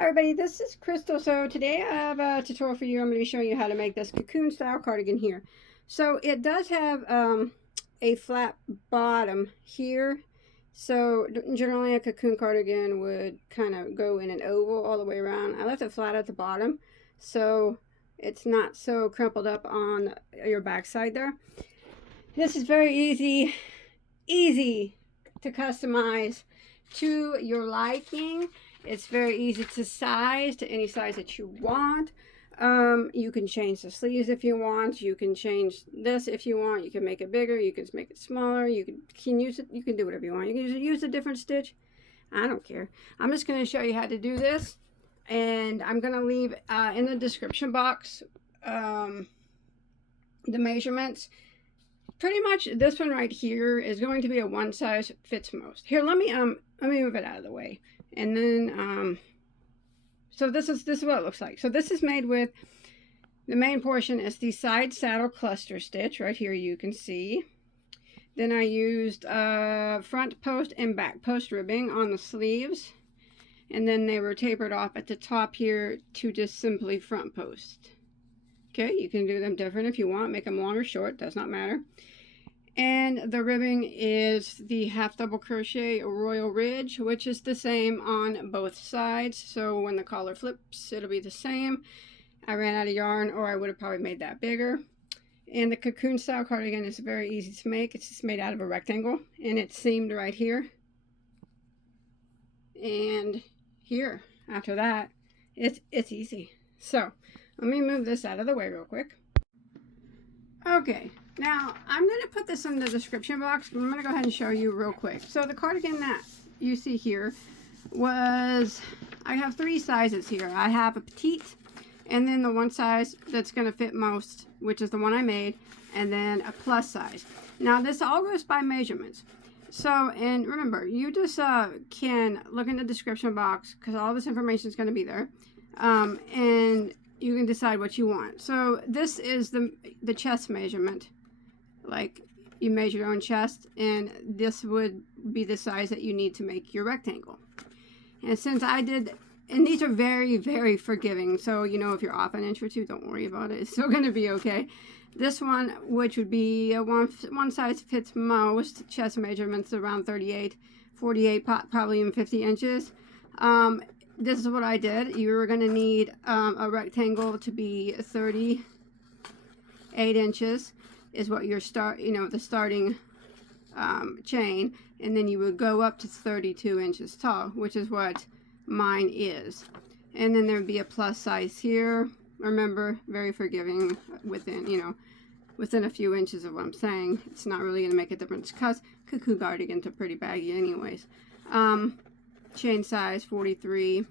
Hi everybody, this is Crystal. So today I have a tutorial for you. I'm going to be showing you how to make this cocoon style cardigan here. So it does have a flat bottom here. So generally a cocoon cardigan would kind of go in an oval all the way around. I left it flat at the bottom so it's not so crumpled up on your backside there. This is very easy to customize to your liking. It's very easy to size to any size that you want. You can change the sleeves if you want. You can change this if you want. You can make it bigger. You can make it smaller. You can use it. You can do whatever you want. You can use a different stitch. I don't care. I'm just going to show you how to do this, and I'm going to leave in the description box the measurements. Pretty much this one right here is going to be a one size fits most. Here, let me move it out of the way. And then so this is what it looks like. So this is made with, the main portion is the side saddle cluster stitch right here, you can see. Then I used front post and back post ribbing on the sleeves, and then they were tapered off at the top here to just simply front post. Okay, you can do them different if you want, make them long or short, does not matter. And the ribbing is the half double crochet Royal Ridge, which is the same on both sides. So when the collar flips, it'll be the same. I ran out of yarn, or I would have probably made that bigger. And the cocoon style cardigan is very easy to make. It's just made out of a rectangle, and it's seamed right here and here. After that, it's easy. So let me move this out of the way real quick. Okay, now I'm going to put this in the description box, but I'm going to go ahead and show you real quick. So the cardigan that you see here was, I have three sizes here. I have a petite, and then the one size that's going to fit most, which is the one I made, and then a plus size. Now this all goes by measurements. So, and remember, you just can look in the description box, because all this information is going to be there, and you can decide what you want. So this is the chest measurement. Like, you measure your own chest, and this would be the size that you need to make your rectangle. And since I did, and these are very, very forgiving, so you know, if you're off an inch or two, don't worry about it. It's still going to be okay. This one, which would be one size fits most, chest measurements around 38, 48, probably even 50 inches. This is what I did. You're going to need a rectangle to be 38 inches is what your the starting chain, and then you would go up to 32 inches tall, which is what mine is. And then there'd be a plus size here. Remember, very forgiving within, within a few inches of what I'm saying. It's not really going to make a difference because cocoon cardigans are pretty baggy anyways. Chain size 43,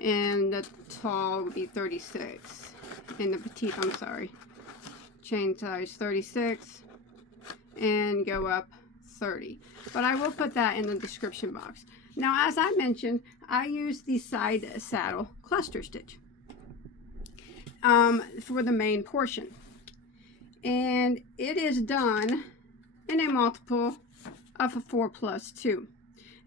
and the tall would be 36, and the petite, I'm sorry, chain size 36, and go up 30. But I will put that in the description box. Now, as I mentioned, I use the side saddle cluster stitch for the main portion, and it is done in a multiple of a 4+2.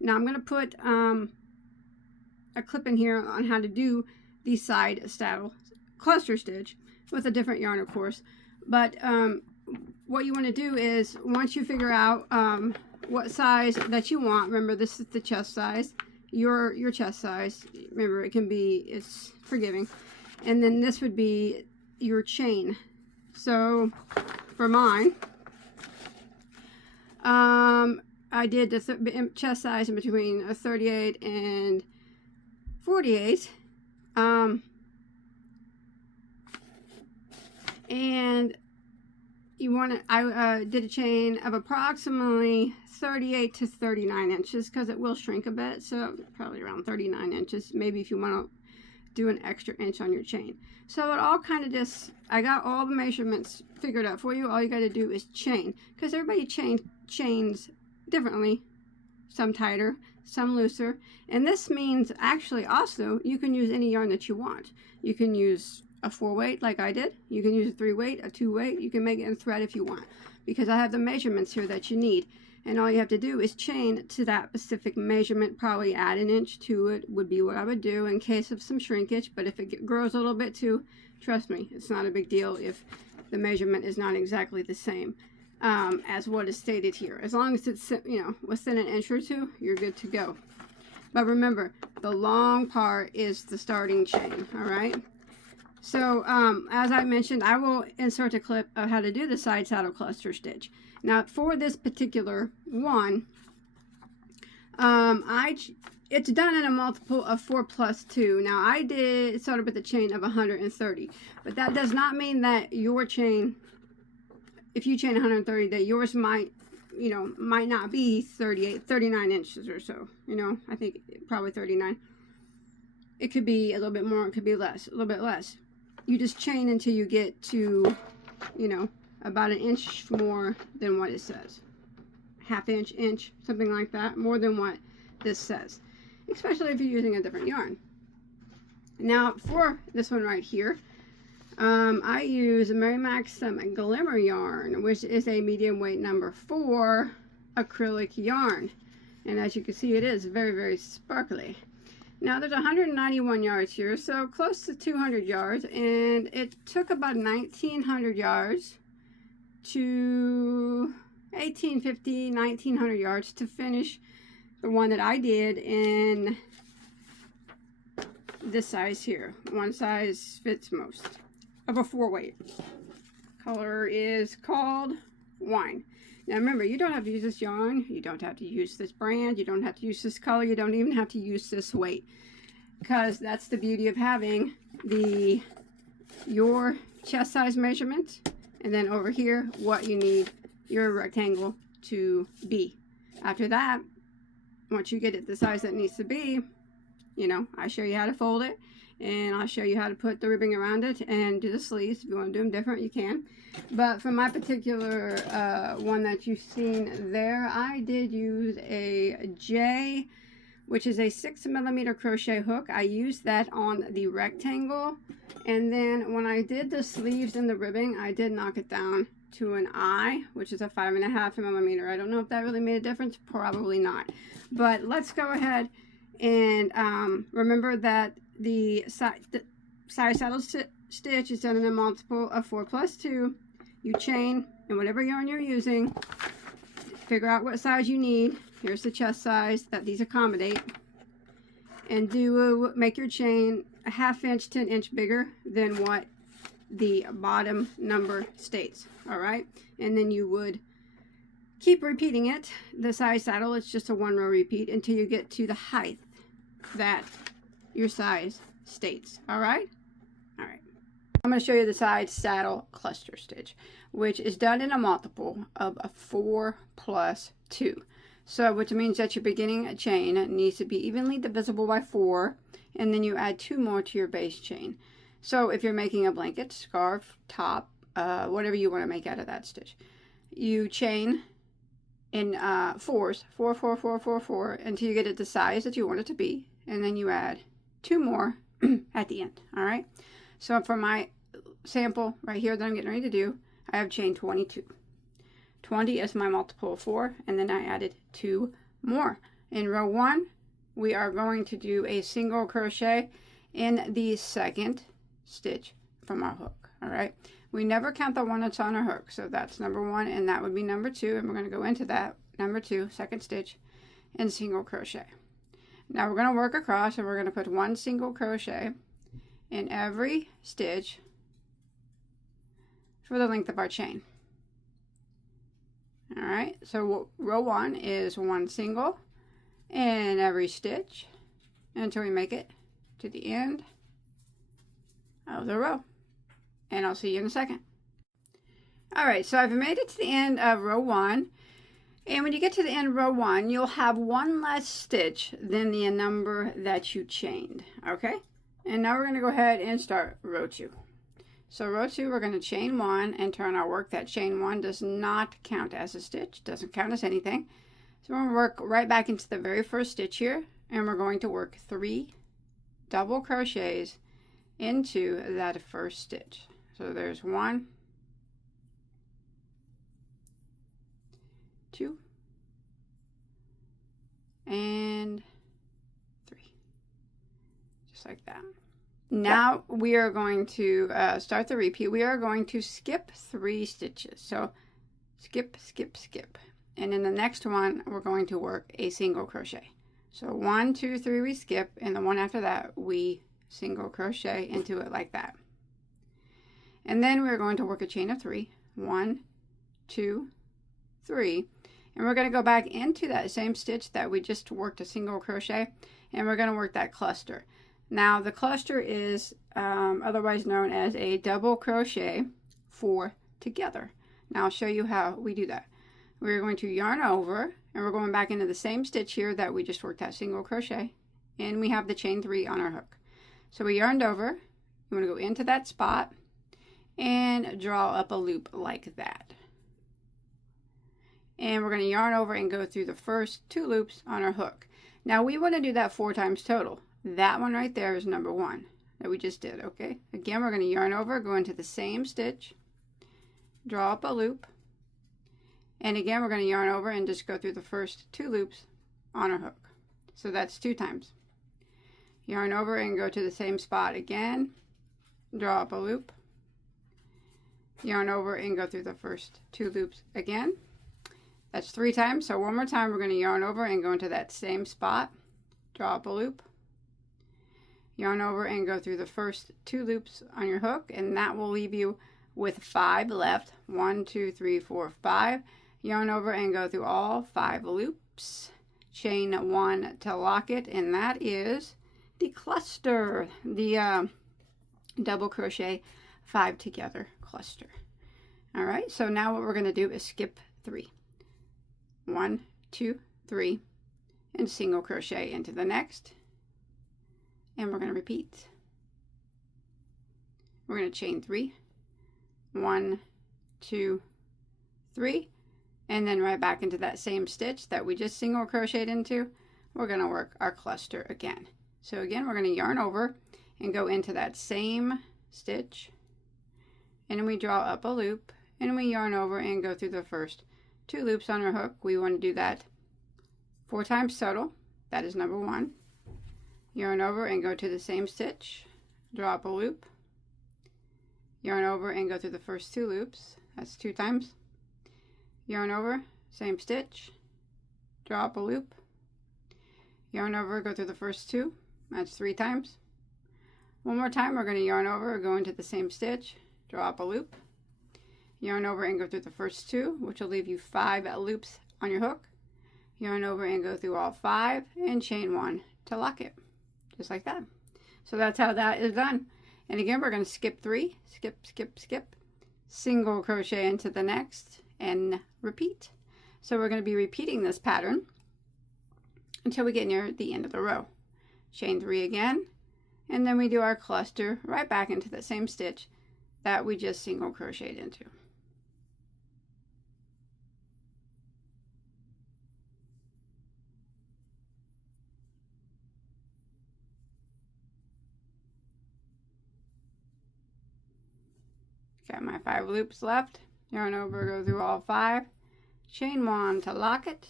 Now I'm going to put a clip in here on how to do the side saddle cluster stitch with a different yarn, of course. But what you want to do is, once you figure out what size that you want, remember this is the chest size, your chest size. Remember, it's forgiving. And then this would be your chain. So for mine, I did the chest size in between a 38 and 48. And you want to, I did a chain of approximately 38 to 39 inches because it will shrink a bit. So probably around 39 inches, maybe if you want to do an extra inch on your chain. So it all kind of just, I got all the measurements figured out for you. All you got to do is chain, because everybody chains differently, some tighter, some looser. And this means actually also you can use any yarn that you want. You can use a 4-weight like I did. You can use a 3-weight, a 2-weight. You can make it in thread if you want, because I have the measurements here that you need. and all you have to do is chain to that specific measurement. Probably add an inch to it would be what I would do in case of some shrinkage, but if it grows a little bit too, trust me, it's not a big deal if the measurement is not exactly the same as what is stated here. As long as it's, you know, within an inch or two, you're good to go. But remember, the long part is the starting chain, all right? So, as I mentioned, I will insert a clip of how to do the side saddle cluster stitch. Now, for this particular one, it's done in a multiple of 4 plus 2. Now, I started with a chain of 130, but that does not mean that your chain, if you chain 130, that yours might, you know, might not be 39 inches or so. You know, I think probably 39. It could be a little bit more, it could be less, a little bit less. You just chain until you get to, you know, about an inch more than what it says. Half inch, something like that, more than what this says. Especially if you're using a different yarn. Now, for this one right here, I use Merrimack's Glimmer yarn, which is a medium weight number 4 acrylic yarn. And as you can see, it is very, very sparkly. Now, there's 191 yards here, so close to 200 yards. And it took about 1,900 yards to 1,850, 1,900 yards to finish the one that I did in this size here. One size fits most of a 4 weight. Color is called Wine. Now remember, you don't have to use this yarn, you don't have to use this brand, you don't have to use this color, you don't even have to use this weight, because that's the beauty of having your chest size measurement, and then over here what you need your rectangle to be. After that, once you get it the size that it needs to be, you know, I show you how to fold it, and I'll show you how to put the ribbing around it and do the sleeves. If you want to do them different, you can. But for my particular one that you've seen there, I did use a J, which is a 6mm crochet hook. I used that on the rectangle, and then when I did the sleeves and the ribbing, I did knock it down to an I, which is a 5.5mm. I don't know if that really made a difference. Probably not. But let's go ahead and remember that the side saddle stitch is done in a multiple of 4 plus 2. You chain, and whatever yarn you're using, figure out what size you need. Here's the chest size that these accommodate, and make your chain a 1/2 inch to 1 inch bigger than what the bottom number states. All right, and then you would keep repeating it. The side saddle, it's just a 1 row repeat until you get to the height that your size states. All right. I'm going to show you the side saddle cluster stitch, which is done in a multiple of a 4 plus 2. So, which means that your beginning chain needs to be evenly divisible by 4, and then you add 2 more to your base chain. So, if you're making a blanket, scarf, top, whatever you want to make out of that stitch, you chain in 4s, 4, 4, 4, 4, 4, until you get it the size that you want it to be, and then you add 2 more at the end. All right. So for my sample right here that I'm getting ready to do, I have chain 22. 20 is my multiple of 4, and then I added 2 more. In row 1, we are going to do a single crochet in the second stitch from our hook. All right. We never count the one that's on our hook, so that's number 1, and that would be number 2, and we're going to go into that number 2, second stitch, and single crochet. Now we're going to work across, and we're going to put 1 single crochet in every stitch for the length of our chain. All right, so row 1 is 1 single in every stitch until we make it to the end of the row, and I'll see you in a second. All right, so I've made it to the end of row 1, and when you get to the end of row 1, you'll have 1 less stitch than the number that you chained. Okay, and now we're going to go ahead and start row 2. So row 2, we're going to chain 1 and turn our work. That chain 1 does not count as a stitch, doesn't count as anything. So we're going to work right back into the very first stitch here, and we're going to work 3 double crochets into that first stitch. So there's 1, 2, and 3, just like that. Now we are going to start the repeat. We are going to skip 3 stitches. So skip, skip, skip. And in the next one, we're going to work a single crochet. So 1, 2, 3, we skip, and the one after that, we single crochet into it like that. And then we're going to work a chain of 3. 1, 2, 3. And we're going to go back into that same stitch that we just worked a single crochet, and we're going to work that cluster. Now the cluster is otherwise known as a double crochet 4 together. Now I'll show you how we do that. We're going to yarn over, and we're going back into the same stitch here that we just worked that single crochet, and we have the chain 3 on our hook. So we yarned over, you want to go into that spot and draw up a loop like that. And we're going to yarn over and go through the first 2 loops on our hook. Now we want to do that 4 times total. That one right there is number 1 that we just did, okay? Again, we're going to yarn over, go into the same stitch, draw up a loop, and again, we're going to yarn over and just go through the first 2 loops on our hook. So that's 2 times. Yarn over and go to the same spot again, draw up a loop, yarn over and go through the first 2 loops again. That's 3 times. So one more time, we're going to yarn over and go into that same spot, draw up a loop, yarn over and go through the first 2 loops on your hook, and that will leave you with 5 left. 1, 2, 3, 4, 5. Yarn over and go through all 5 loops, chain 1 to lock it, and that is the cluster, the double crochet 5 together cluster. All right, so now what we're going to do is skip 3. 1, 2, 3, and single crochet into the next, and we're going to repeat. We're going to chain 3, 1, 2, 3, and then right back into that same stitch that we just single crocheted into. We're going to work our cluster again. So again, we're going to yarn over and go into that same stitch, and then we draw up a loop, and we yarn over and go through the first 2 loops on our hook. We want to do that 4 times total. That is number 1. Yarn over and go to the same stitch, draw up a loop, yarn over and go through the first 2 loops. That's 2 times. Yarn over, same stitch, draw up a loop, yarn over, go through the first 2. That's 3 times. One more time, we're going to yarn over, go into the same stitch, draw up a loop, yarn over and go through the first 2, which will leave you 5 loops on your hook. Yarn over and go through all 5 and chain 1 to lock it, just like that. So that's how that is done. And again, we're going to skip 3, skip, skip, skip, single crochet into the next, and repeat. So we're going to be repeating this pattern until we get near the end of the row. Chain 3 again, and then we do our cluster right back into the same stitch that we just single crocheted into. Got my 5 loops left. Yarn over, go through all 5, chain 1 to lock it,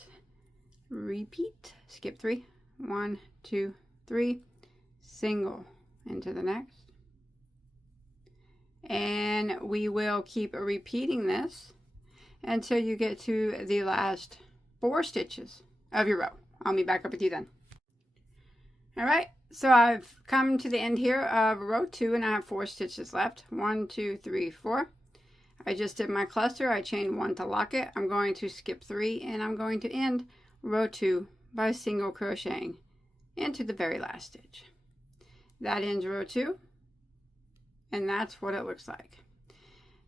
repeat, skip 3, 1, 2, 3, single into the next, and we will keep repeating this until you get to the last 4 stitches of your row. I'll be back up with you then. All right, so I've come to the end here of row 2, and I have 4 stitches left. 1, 2, 3, 4. I just did my cluster. I chained 1 to lock it. I'm going to skip 3, and I'm going to end row 2 by single crocheting into the very last stitch. That ends row 2, and that's what it looks like.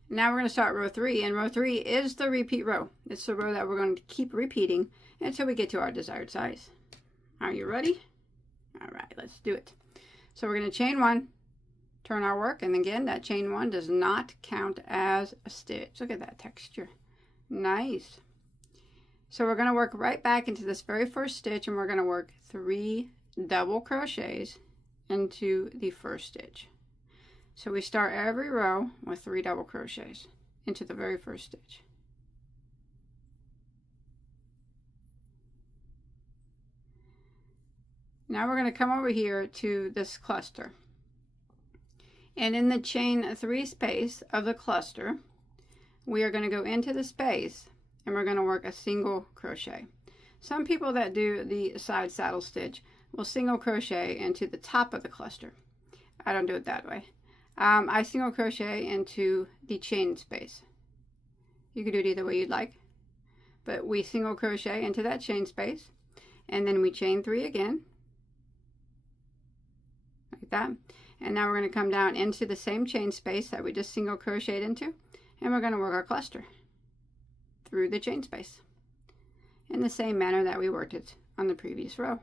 Now we're going to start row 3, and row 3 is the repeat row. It's the row that we're going to keep repeating until we get to our desired size. Are you ready? All right, let's do it. So we're going to chain 1, turn our work, and again, that chain 1 does not count as a stitch. Look at that texture. Nice. So we're going to work right back into this very first stitch, and we're going to work 3 double crochets into the first stitch. So we start every row with 3 double crochets into the very first stitch. Now we're going to come over here to this cluster. And in the chain 3 space of the cluster, we are going to go into the space and we're going to work a single crochet. Some people that do the side saddle stitch will single crochet into the top of the cluster. I don't do it that way. I single crochet into the chain space. You can do it either way you'd like, but we single crochet into that chain space, and then we chain 3 again, like that. And now we're going to come down into the same chain space that we just single crocheted into, and we're going to work our cluster through the chain space in the same manner that we worked it on the previous row.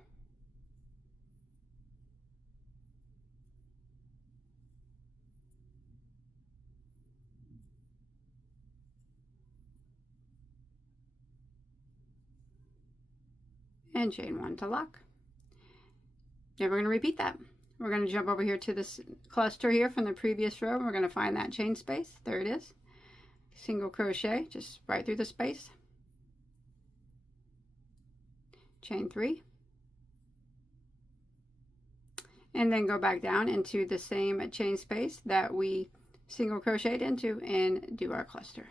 And chain 1 to lock. Then we're going to repeat that. We're going to jump over here to this cluster here from the previous row. We're going to find that chain space. There it is. Single crochet just right through the space. Chain 3. And then go back down into the same chain space that we single crocheted into and do our cluster.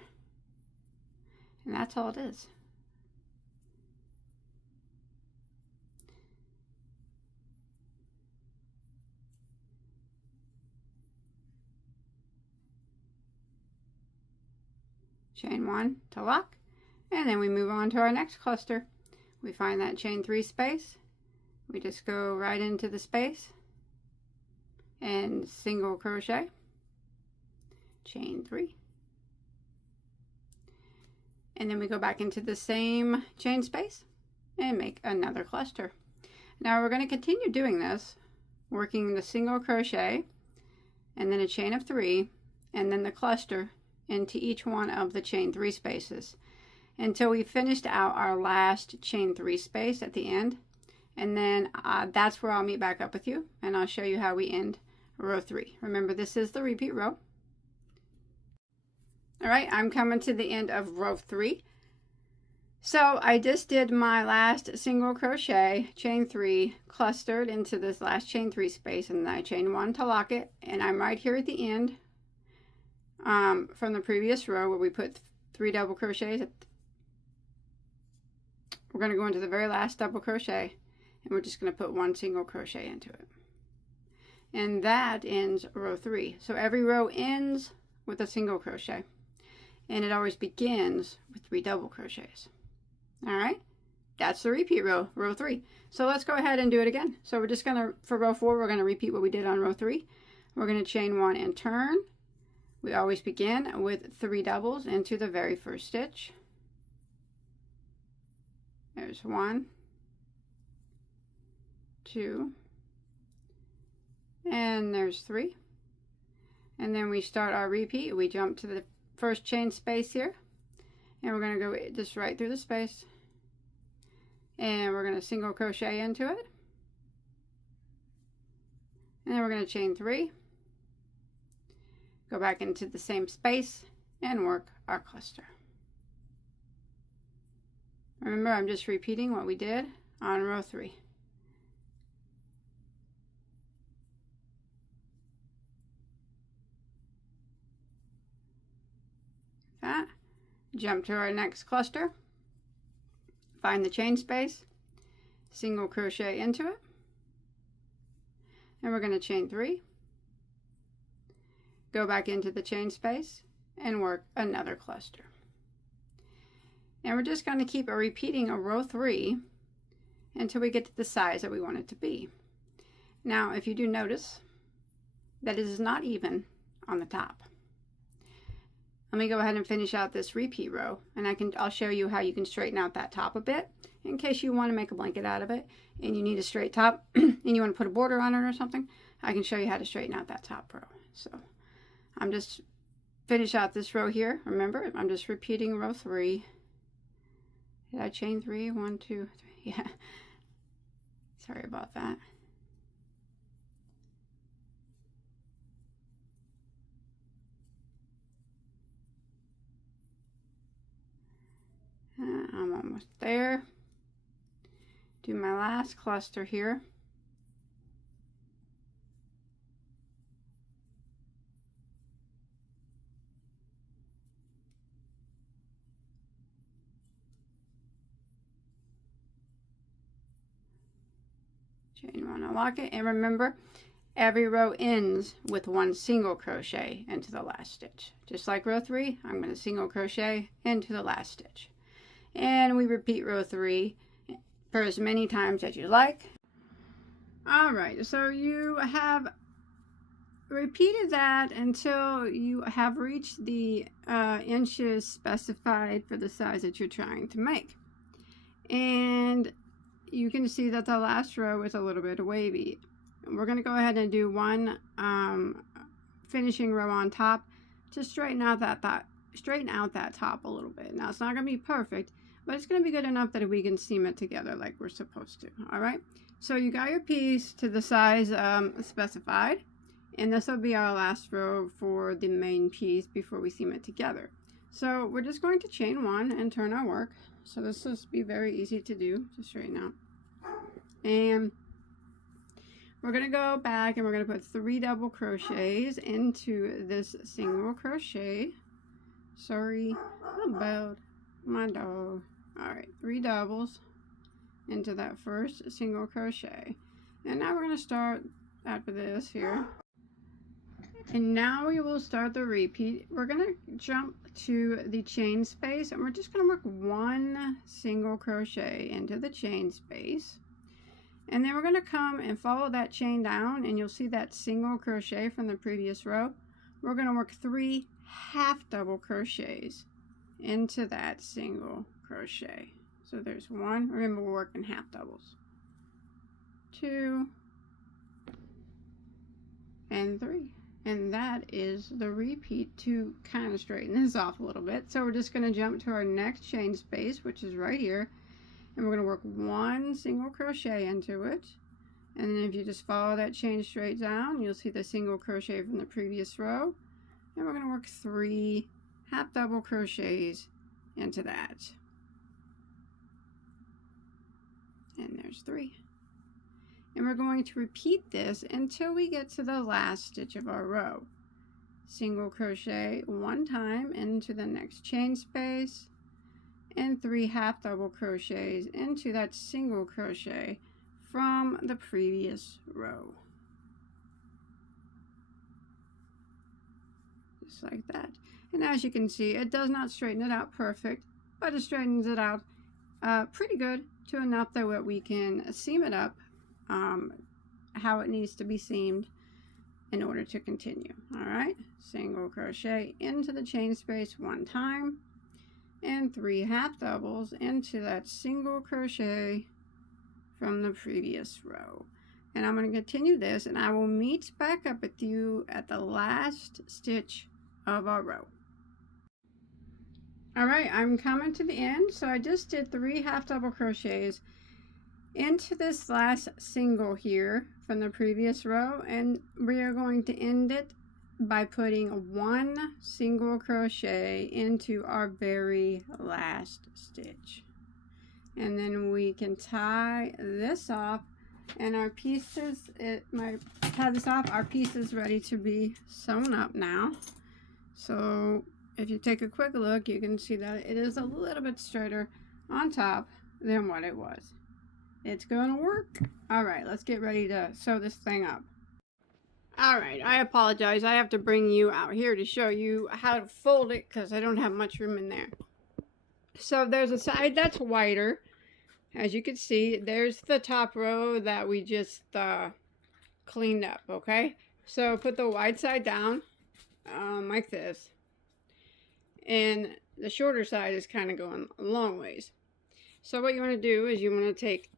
And that's all it is. Chain 1 to lock, and then we move on to our next cluster. We find that chain 3 space, we just go right into the space and single crochet, chain 3, and then we go back into the same chain space and make another cluster. Now we're going to continue doing this, working the single crochet and then a chain of 3 and then the cluster into each one of the chain 3 spaces until we finished out our last chain 3 space at the end, and then that's where I'll meet back up with you and I'll show you how we end row 3. Remember, this is the repeat row. Alright, I'm coming to the end of row 3. So I just did my last single crochet, chain 3, clustered into this last chain 3 space, and then I chain 1 to lock it, and I'm right here at the end from the previous row where we put 3 double crochets. We're going to go into the very last double crochet and we're just going to put 1 single crochet into it, and that ends row 3. So every row ends with a single crochet and it always begins with 3 double crochets. All right, that's the repeat row, row 3. So let's go ahead and do it again. So we're just going to, for row 4, we're going to repeat what we did on row 3. We're going to chain 1 and turn. We always begin with 3 doubles into the very first stitch. There's 1, 2, and there's 3. And then we start our repeat. We jump to the first chain space here, and we're going to go just right through the space, and we're going to single crochet into it, and then we're going to chain 3. Go back into the same space and work our cluster. Remember, I'm just repeating what we did on row 3. That. Jump to our next cluster. Find the chain space. Single crochet into it. And we're going to chain 3. Go back into the chain space and work another cluster. And we're just going to keep repeating a row 3 until we get to the size that we want it to be. Now, if you do notice that it is not even on the top, let me go ahead and finish out this repeat row, and I'll show you how you can straighten out that top a bit in case you want to make a blanket out of it and you need a straight top and you want to put a border on it or something. I can show you how to straighten out that top row. So I'm just finish out this row here. Remember, I'm just repeating row 3. Did I chain 3? 1, 2, 3. Yeah. Sorry about that. I'm almost there. Do my last cluster here. chain one, I'll lock it, and remember every row ends with one single crochet into the last stitch. Just like row 3, I'm going to single crochet into the last stitch, and we repeat row 3 for as many times as you like. All right, so you have repeated that until you have reached the inches specified for the size that you're trying to make. And you can see that the last row is a little bit wavy. We're going to go ahead and do one finishing row on top to straighten out that top a little bit. Now, it's not going to be perfect, but it's going to be good enough that we can seam it together like we're supposed to. All right, so you got your piece to the size specified, and this will be our last row for the main piece before we seam it together. So we're just going to chain one and turn our work. So this will be very easy to do, to straighten out. And we're going to go back and we're going to put 3 double crochets into this single crochet. Sorry about my dog. Alright, 3 doubles into that first single crochet. And now we're going to start after this here. And now we will start the repeat. We're going to jump to the chain space, and we're just going to work 1 single crochet into the chain space. And then we're going to come and follow that chain down, and you'll see that single crochet from the previous row. We're going to work 3 half double crochets into that single crochet. So there's 1. Remember, we're working half doubles. 2 and 3. And that is the repeat to kind of straighten this off a little bit. So we're just going to jump to our next chain space, which is right here. And we're going to work 1 single crochet into it. And then if you just follow that chain straight down, you'll see the single crochet from the previous row. And we're going to work 3 half double crochets into that. And there's 3. And we're going to repeat this until we get to the last stitch of our row. Single crochet 1 time into the next chain space, and 3 half double crochets into that single crochet from the previous row. Just like that. And as you can see, it does not straighten it out perfect, but it straightens it out pretty good, to enough that we can seam it up how it needs to be seamed in order to continue. All right, single crochet into the chain space 1 time, and 3 half doubles into that single crochet from the previous row. And I'm going to continue this, and I will meet back up with you at the last stitch of our row. All right, I'm coming to the end. So I just did 3 half double crochets into this last single here from the previous row, and we are going to end it by putting 1 single crochet into our very last stitch. And then we can tie this off, and our pieces, tie this off, our piece is ready to be sewn up now. So if you take a quick look, you can see that it is a little bit straighter on top than what it was. It's going to work. All right, let's get ready to sew this thing up. All right, I apologize. I have to bring you out here to show you how to fold it because I don't have much room in there. So there's a side that's wider. As you can see, there's the top row that we just cleaned up, okay? So put the wide side down like this. And the shorter side is kind of going a long ways. So what you want to do is you want to take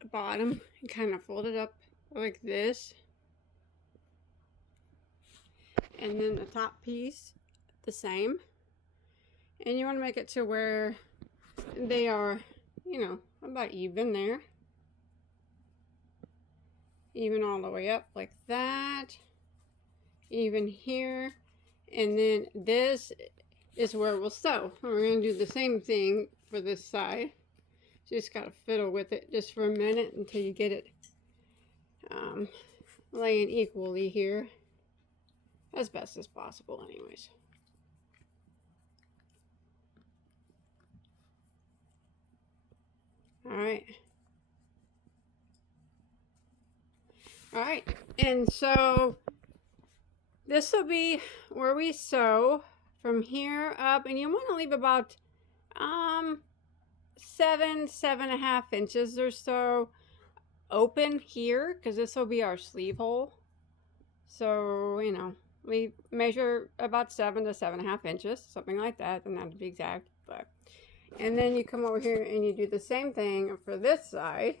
the bottom and kind of fold it up like this. And then the top piece the same. And you want to make it to where they are, you know, about even there. Even all the way up like that. Even here. And then this is where we'll sew. We're going to do the same thing for this side. Just got to fiddle with it just for a minute until you get it laying equally here. As best as possible anyways. Alright. All right, and so this will be where we sew from here up, and you want to leave about 7.5 inches or so open here, because this will be our sleeve hole. So, you know, we measure about 7 to 7.5 inches, something like that, and not to be exact. But and then you come over here and you do the same thing for this side.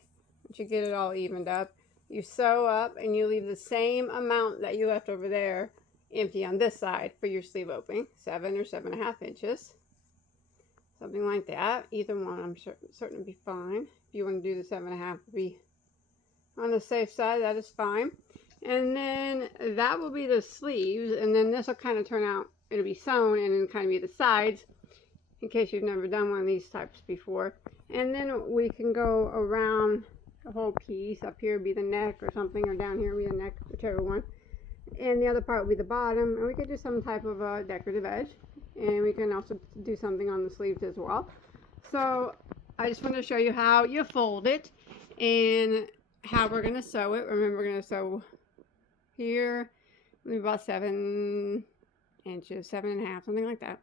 Once you get it all evened up, you sew up and you leave the same amount that you left over there empty on this side for your sleeve opening, 7 or 7.5 inches, something like that. Either one, I'm certain to be fine. If you want to do the 7.5, be on the safe side, that is fine. And then that will be the sleeves, and then this will kind of turn out, it'll be sewn and then kind of be the sides, in case you've never done one of these types before. And then we can go around the whole piece. Up here be the neck or something, or down here be the neck, whichever one. And the other part will be the bottom, and we could do some type of a decorative edge. And we can also do something on the sleeves as well. So I just want to show you how you fold it and how we're going to sew it. Remember, we're going to sew here, maybe about 7 inches, 7.5, something like that.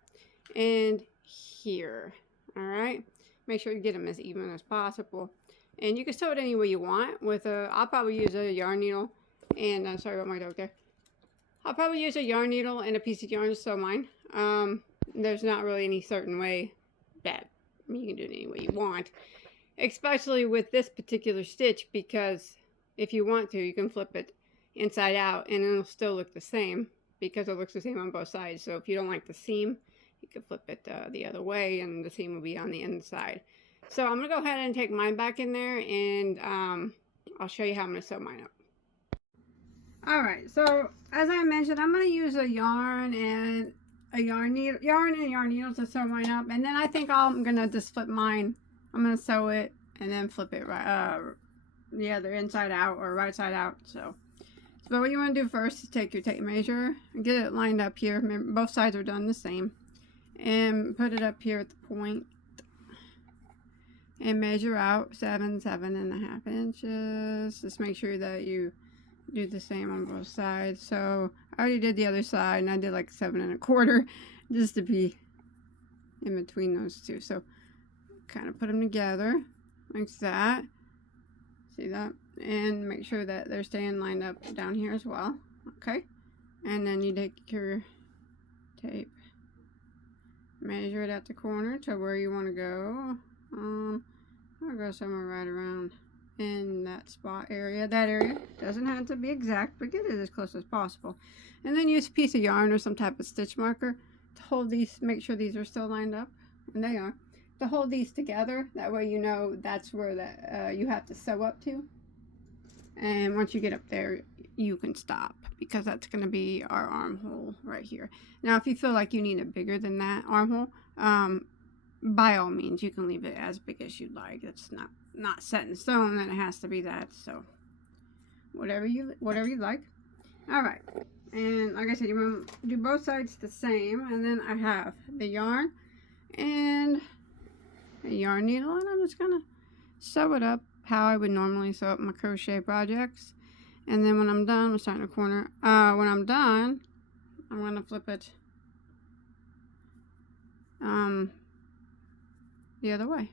And here, all right? Make sure you get them as even as possible. And you can sew it any way you want. I'll probably use a yarn needle. And sorry about my dog there. I'll probably use a yarn needle and a piece of yarn to sew mine. There's not really any certain way that you can do it any way you want. Especially with this particular stitch, because if you want to, you can flip it inside out and it'll still look the same, because it looks the same on both sides. So if you don't like the seam, you can flip it the other way and the seam will be on the inside. So I'm going to go ahead and take mine back in there, and I'll show you how I'm going to sew mine up. Alright, so as I mentioned, I'm going to use a yarn and a yarn needle to sew mine up. And then I think I'm going to just flip mine. I'm going to sew it and then flip it the other inside out or right side out. So what you want to do first is take your tape measure and get it lined up here. Remember, both sides are done the same. And put it up here at the point. And measure out 7.5 inches. Just make sure that you do the same on both sides. So I already did the other side, and I did like 7.25, just to be in between those two. So kind of put them together like that. See that? And make sure that they're staying lined up down here as well. Okay. And then you take your tape, measure it at the corner to where you want to go. I'll go somewhere right around in that spot area. That area doesn't have to be exact, but get it as close as possible. And then use a piece of yarn or some type of stitch marker to hold these, make sure these are still lined up, and they are, to hold these together. That way you know that's where you have to sew up to. And once you get up there, you can stop, because that's going to be our armhole right here. Now if you feel like you need it bigger than that armhole, by all means you can leave it as big as you'd like. It's not set in stone that it has to be that. So whatever you like. All right, and like I said, you want to do both sides the same. And then I have the yarn and a yarn needle, and I'm just gonna sew it up how I would normally sew up my crochet projects. And then when I'm done, I'm starting a corner. When I'm done, I'm gonna flip it the other way.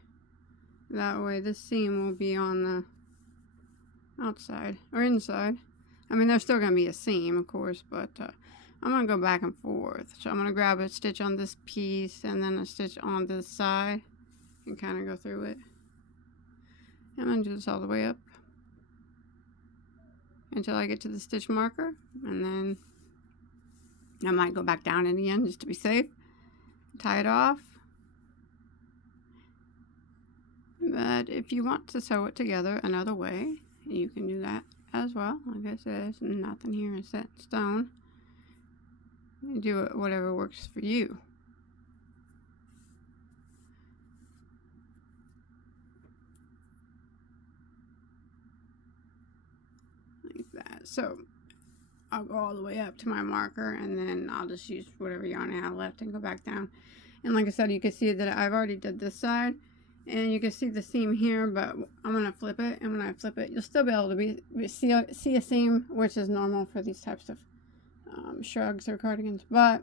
That way this seam will be on the outside or inside. I mean, there's still going to be a seam, of course, but I'm going to go back and forth. So I'm going to grab a stitch on this piece and then a stitch on this side and kind of go through it. I'm going to do this all the way up until I get to the stitch marker, and then I might go back down in the end just to be safe. Tie it off. But if you want to sew it together another way, you can do that as well. Like I said, nothing here is set in stone. You do it whatever works for you. Like that. So I'll go all the way up to my marker, and then I'll just use whatever yarn I have left and go back down. And like I said, you can see that I've already did this side. And you can see the seam here, but I'm going to flip it. And when I flip it, you'll still be able to see a seam, which is normal for these types of shrugs or cardigans. But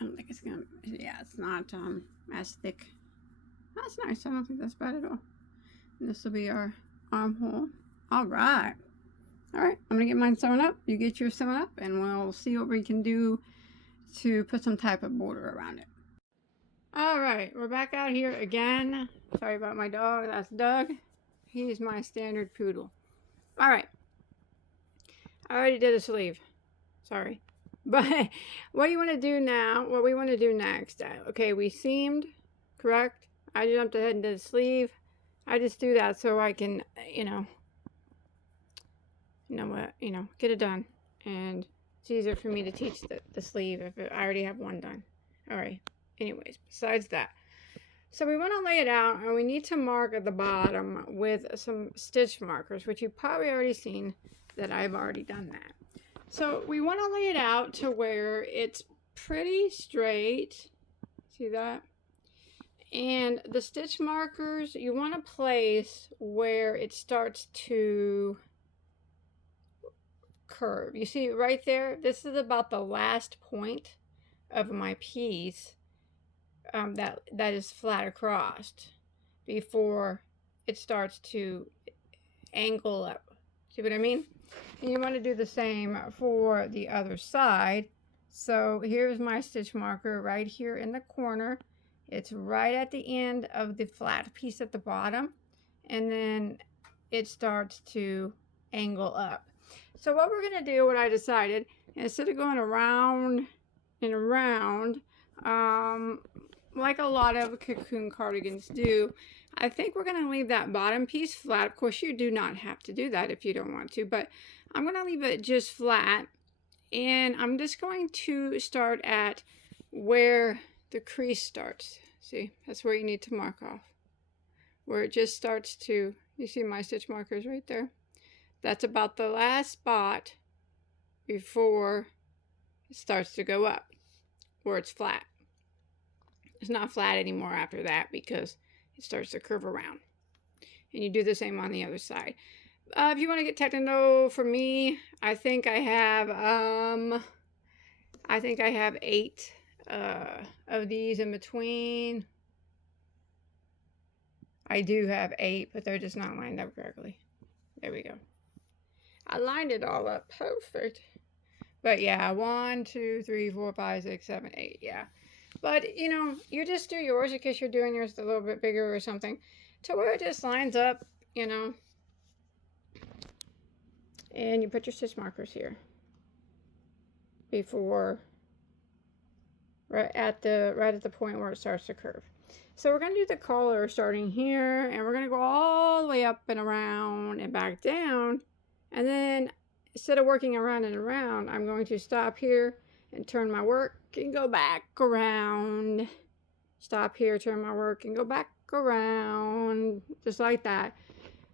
I don't think it's going to, yeah, it's not as thick. That's nice. I don't think that's bad at all. And this will be our armhole. All right. All right. I'm going to get mine sewn up. You get yours sewn up, and we'll see what we can do to put some type of border around it. All right, we're back out here again. Sorry about my dog. That's Doug. He's my standard poodle. All right. I already did a sleeve. Sorry. But what you want to do now, what we want to do next, okay, we seamed, correct? I jumped ahead and did a sleeve. I just do that so I can, get it done. And it's easier for me to teach the sleeve if I already have one done. All right. Anyways, besides that, so we want to lay it out, and we need to mark at the bottom with some stitch markers, which you've probably already seen that I've already done that. So we want to lay it out to where it's pretty straight. See that? And the stitch markers you want to place where it starts to curve. You see right there? This is about the last point of my piece. That is flat across before it starts to angle up. See what I mean? And you want to do the same for the other side. So here's my stitch marker right here in the corner. It's right at the end of the flat piece at the bottom, and then it starts to angle up. So what we're going to do, what I decided, instead of going around and around, like a lot of cocoon cardigans do, I think we're going to leave that bottom piece flat. Of course, you do not have to do that if you don't want to, but I'm going to leave it just flat. And I'm just going to start at where the crease starts. See, that's where you need to mark off. Where it just starts to, you see my stitch markers right there? That's about the last spot before it starts to go up, where it's flat. It's not flat anymore after that because it starts to curve around. And you do the same on the other side. If you want to get technical, for me, I think I have 8 of these in between. I do have 8, but they're just not lined up correctly. There we go. I lined it all up perfect. But yeah, 1, 2, 3, 4, 5, 6, 7, 8. Yeah. But, you just do yours in case you're doing yours a little bit bigger or something, to where it just lines up, And you put your stitch markers here before, right at the point where it starts to curve. So we're going to do the collar starting here, and we're going to go all the way up and around and back down. And then instead of working around and around, I'm going to stop here and turn my work and go back around. Stop here, turn my work and go back around. Just like that.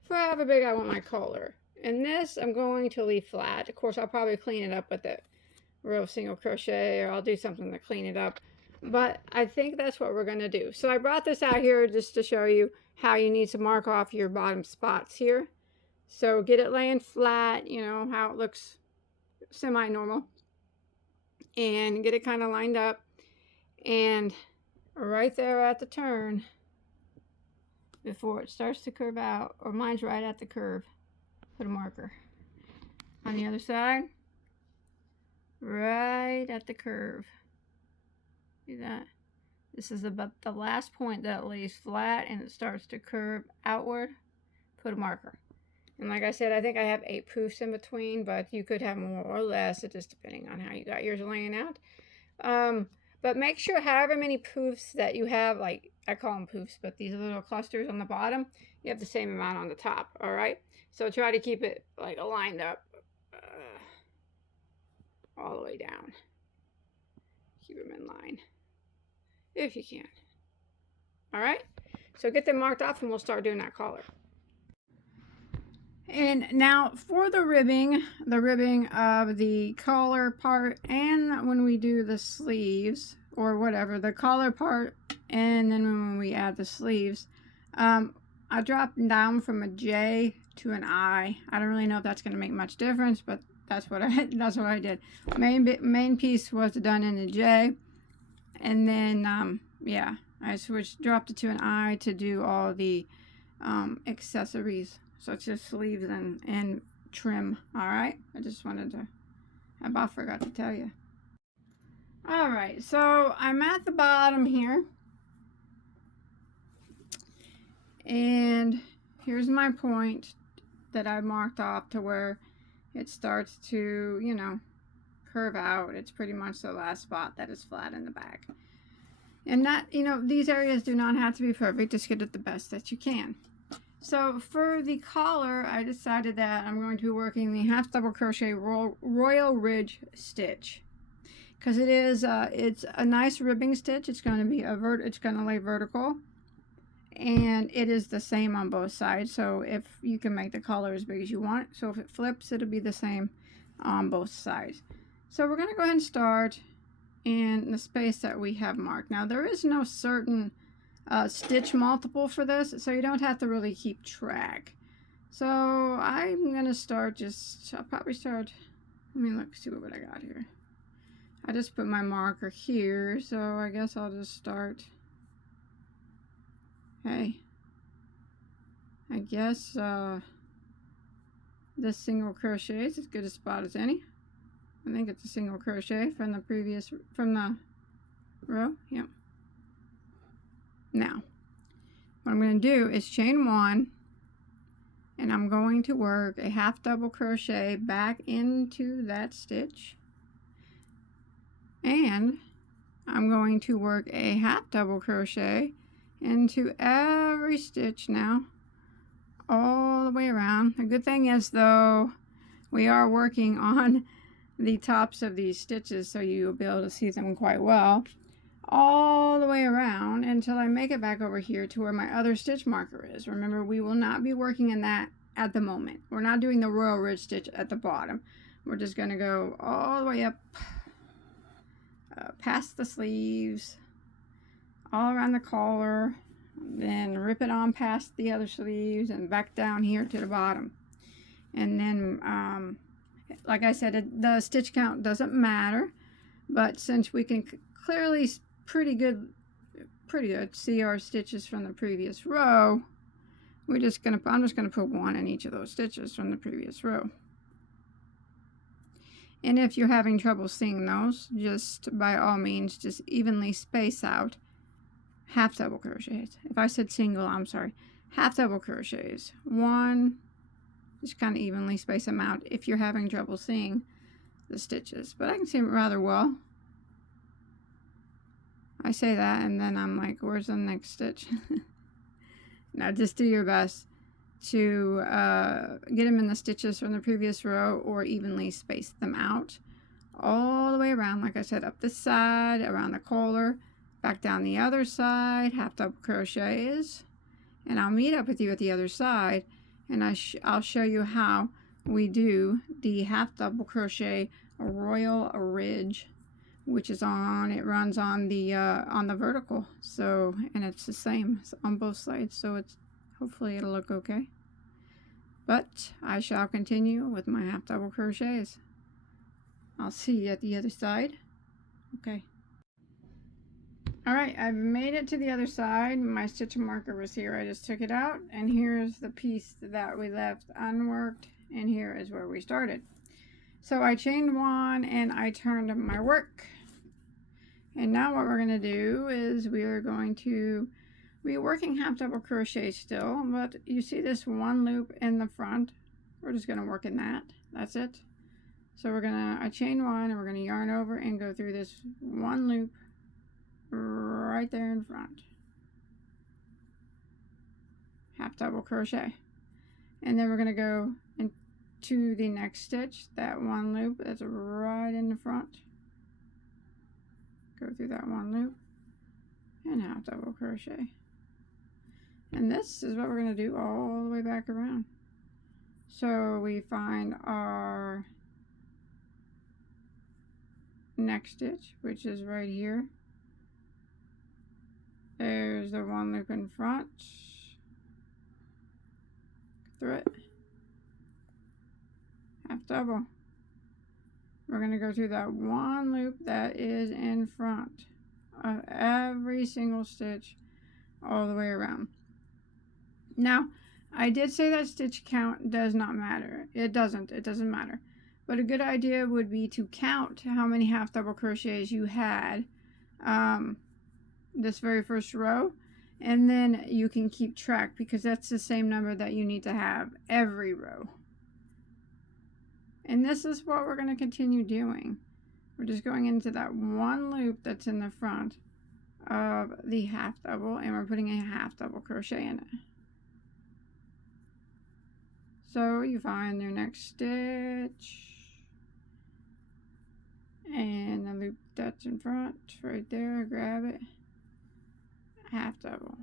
For however big I want my collar. And this I'm going to leave flat. Of course, I'll probably clean it up with a real single crochet, or I'll do something to clean it up. But I think that's what we're going to do. So I brought this out here just to show you how you need to mark off your bottom spots here. So get it laying flat, how it looks semi-normal. And get it kind of lined up. And right there at the turn, before it starts to curve out, or mine's right at the curve, put a marker. On the other side, right at the curve. See that? This is about the last point that it lays flat and it starts to curve outward. Put a marker. And like I said, I think I have 8 poofs in between, but you could have more or less, it just depending on how you got yours laying out. But make sure however many poofs that you have, like I call them poofs, but these little clusters on the bottom, you have the same amount on the top, all right? So try to keep it like lined up all the way down. Keep them in line if you can. All right, so get them marked off and we'll start doing that collar. And now for the ribbing of the collar part, and when we do the sleeves or whatever, the collar part, and then when we add the sleeves, I dropped down from a J to an I. I don't really know if that's going to make much difference, but that's what I did. Main piece was done in a J, and then yeah, I dropped it to an I to do all the accessories such as sleeves and trim. All right, I just wanted to. I about forgot to tell you. All right, so I'm at the bottom here, and here's my point that I marked off to where it starts to, you know, curve out. It's pretty much the last spot that is flat in the back. And that, you know, these areas do not have to be perfect. Just get it the best that you can. So for the collar, I decided that I'm going to be working the half double crochet royal ridge stitch, because it is it's a nice ribbing stitch. It's going to be it's going to lay vertical, and it is the same on both sides. So if you can make the collar as big as you want, so if it flips, it'll be the same on both sides. So we're going to go ahead and start in the space that we have marked. Now there is no certain stitch multiple for this, so you don't have to really keep track. So I'm going to start I'll probably start, let me look, see what I got here. I just put my marker here, so I guess I'll just start. Hey, I guess this single crochet is as good a spot as any. I think it's a single crochet from the row. Yep. Now, what I'm going to do is chain one, and I'm going to work a half double crochet back into that stitch, and I'm going to work a half double crochet into every stitch now, all the way around. The good thing is, though, we are working on the tops of these stitches, so you'll be able to see them quite well, all the way around until I make it back over here to where my other stitch marker is. Remember, we will not be working in that at the moment. We're not doing the royal ridge stitch at the bottom. We're just going to go all the way up past the sleeves, all around the collar, then rip it on past the other sleeves and back down here to the bottom. And then like I said, the stitch count doesn't matter, but since we can clearly pretty good see our stitches from the previous row, I'm just gonna put one in each of those stitches from the previous row. And if you're having trouble seeing those, just by all means, just evenly space out half double crochets. If I said single, I'm sorry, half double crochets. One, just kind of evenly space them out if you're having trouble seeing the stitches. But I can see them rather well. I say that, and then I'm like, where's the next stitch? Now just do your best to get them in the stitches from the previous row, or evenly space them out all the way around. Like I said, up this side, around the collar, back down the other side, half double crochets, and I'll meet up with you at the other side, and I'll show you how we do the half double crochet royal ridge, which is it runs on the vertical. So, and it's the same on both sides, so hopefully it'll look okay. But I shall continue with my half double crochets. I'll see you at the other side. Okay. Alright, I've made it to the other side. My stitch marker was here. I just took it out, and here's the piece that we left unworked, and here is where we started. So I chained one and I turned my work. And now what we're going to do is we are going to be working half double crochet still, but you see this one loop in the front. We're just going to work in that. That's it. So I chain one, and we're going to yarn over and go through this one loop right there in front. Half double crochet. And then we're going to go into the next stitch, that one loop that's right in the front. Go through that one loop and half double crochet. And this is what we're going to do all the way back around. So we find our next stitch, which is right here. There's the one loop in front. through it, half double. We're going to go through that one loop that is in front of every single stitch all the way around. Now, I did say that stitch count does not matter. It doesn't matter. But a good idea would be to count how many half double crochets you had this very first row, and then you can keep track, because that's the same number that you need to have every row. And this is what we're going to continue doing. We're just going into that one loop that's in the front of the half double, and we're putting a half double crochet in it. So you find your next stitch and the loop that's in front right there, grab it, half double.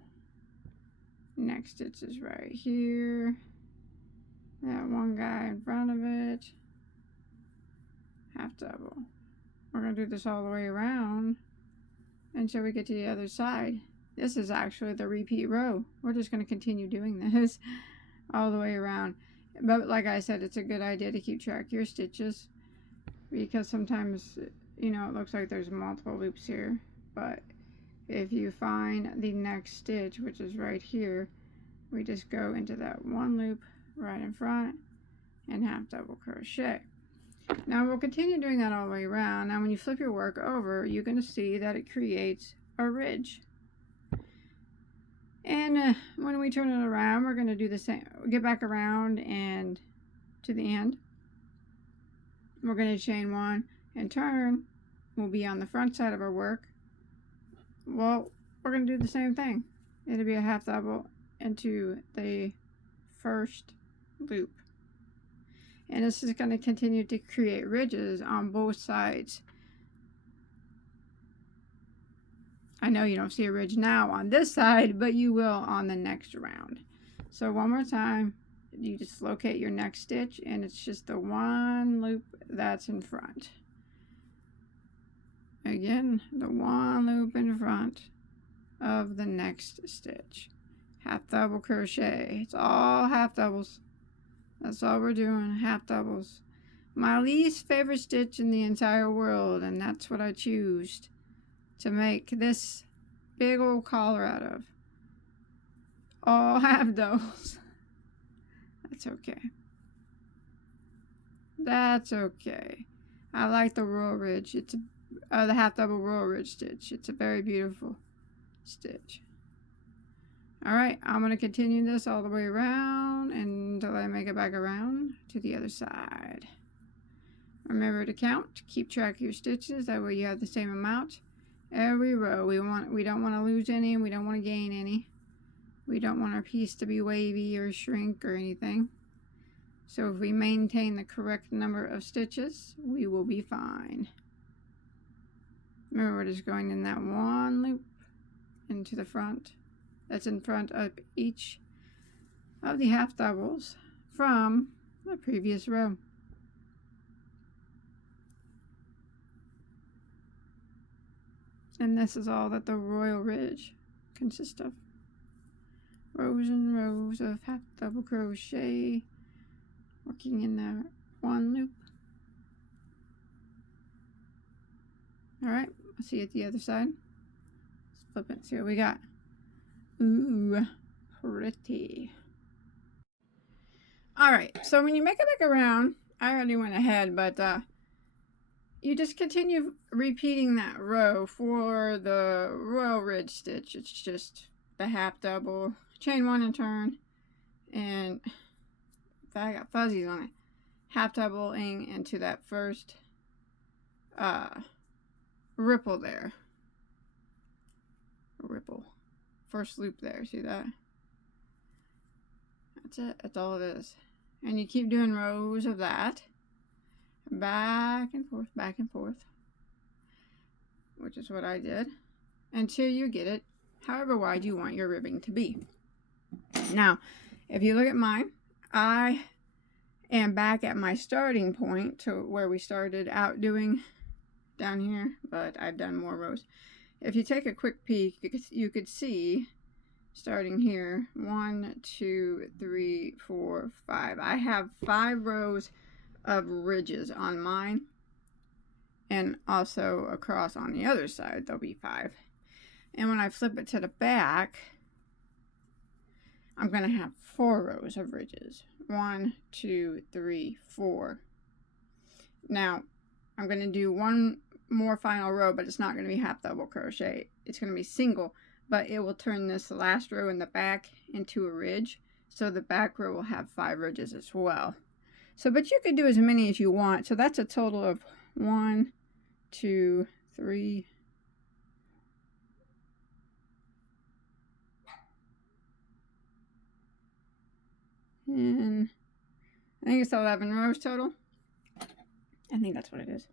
Next stitch is right here, that one guy in front of it, half double. We're going to do this all the way around until we get to the other side. This is actually the repeat row. We're just going to continue doing this all the way around. But like I said, it's a good idea to keep track of your stitches, because sometimes, you know, it looks like there's multiple loops here. But if you find the next stitch, which is right here, we just go into that one loop right in front and half double crochet. Now we'll continue doing that all the way around. Now when you flip your work over, you're going to see that it creates a ridge. And when we turn it around, we're going to do the same. Get back around and to the end. We're going to chain one and turn. We'll be on the front side of our work. Well, we're going to do the same thing. It'll be a half double into the first loop. And this is going to continue to create ridges on both sides. I know you don't see a ridge now on this side, but you will on the next round. So one more time, you just locate your next stitch, and it's just the one loop that's in front. Again, the one loop in front of the next stitch. Half double crochet. It's all half doubles. That's all we're doing, half doubles. My least favorite stitch in the entire world, and that's what I choose to make this big old collar out of. All half doubles. That's okay. That's okay. I like the royal ridge. It's the half double royal ridge stitch. It's a very beautiful stitch. Alright, I'm going to continue this all the way around until I make it back around to the other side. Remember to count, keep track of your stitches, that way you have the same amount every row. We don't want to lose any, and we don't want to gain any. We don't want our piece to be wavy or shrink or anything. So if we maintain the correct number of stitches, we will be fine. Remember, we're just going in that one loop into the front. That's in front of each of the half doubles from the previous row. And this is all that the royal ridge consists of. Rows and rows of half double crochet, working in that one loop. Alright, I'll see you at the other side. Let's flip it, see what we got. Ooh, pretty. Alright, so when you make it back around, I already went ahead, but you just continue repeating that row for the royal ridge stitch. It's just the half double, chain one and turn, and I got fuzzies on it. Half doubling into that first ripple there. Ripple. First loop there, see that? That's it, that's all it is. And you keep doing rows of that. Back and forth. Which is what I did. Until you get it however wide you want your ribbing to be. Now, if you look at mine, I am back at my starting point to where we started out doing down here, but I've done more rows. If you take a quick peek, you could see starting here. 1, 2, 3, 4, 5. I have 5 rows of ridges on mine, and also across on the other side there'll be 5. And when I flip it to the back, I'm going to have 4 rows of ridges. 1, 2, 3, 4. Now I'm going to do one more final row, but it's not going to be half double crochet. It's going to be single, but it will turn this last row in the back into a ridge, so the back row will have 5 ridges as well. So, but you could do as many as you want. So that's a total of 1, 2, 3, and I think it's 11 rows total. I think that's what it is.